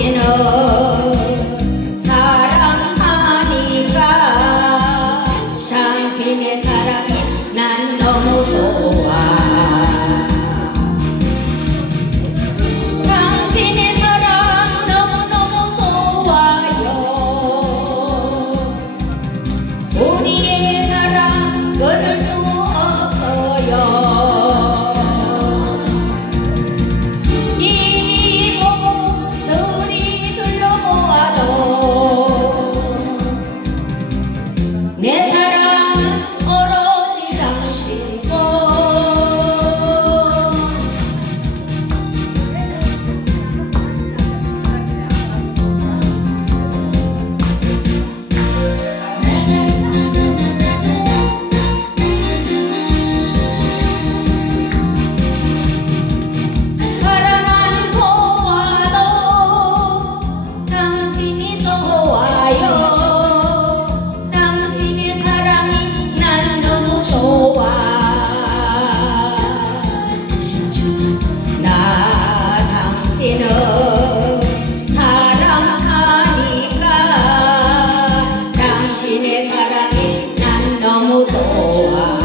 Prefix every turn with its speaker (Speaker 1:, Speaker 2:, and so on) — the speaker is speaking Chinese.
Speaker 1: you know. 一起哦。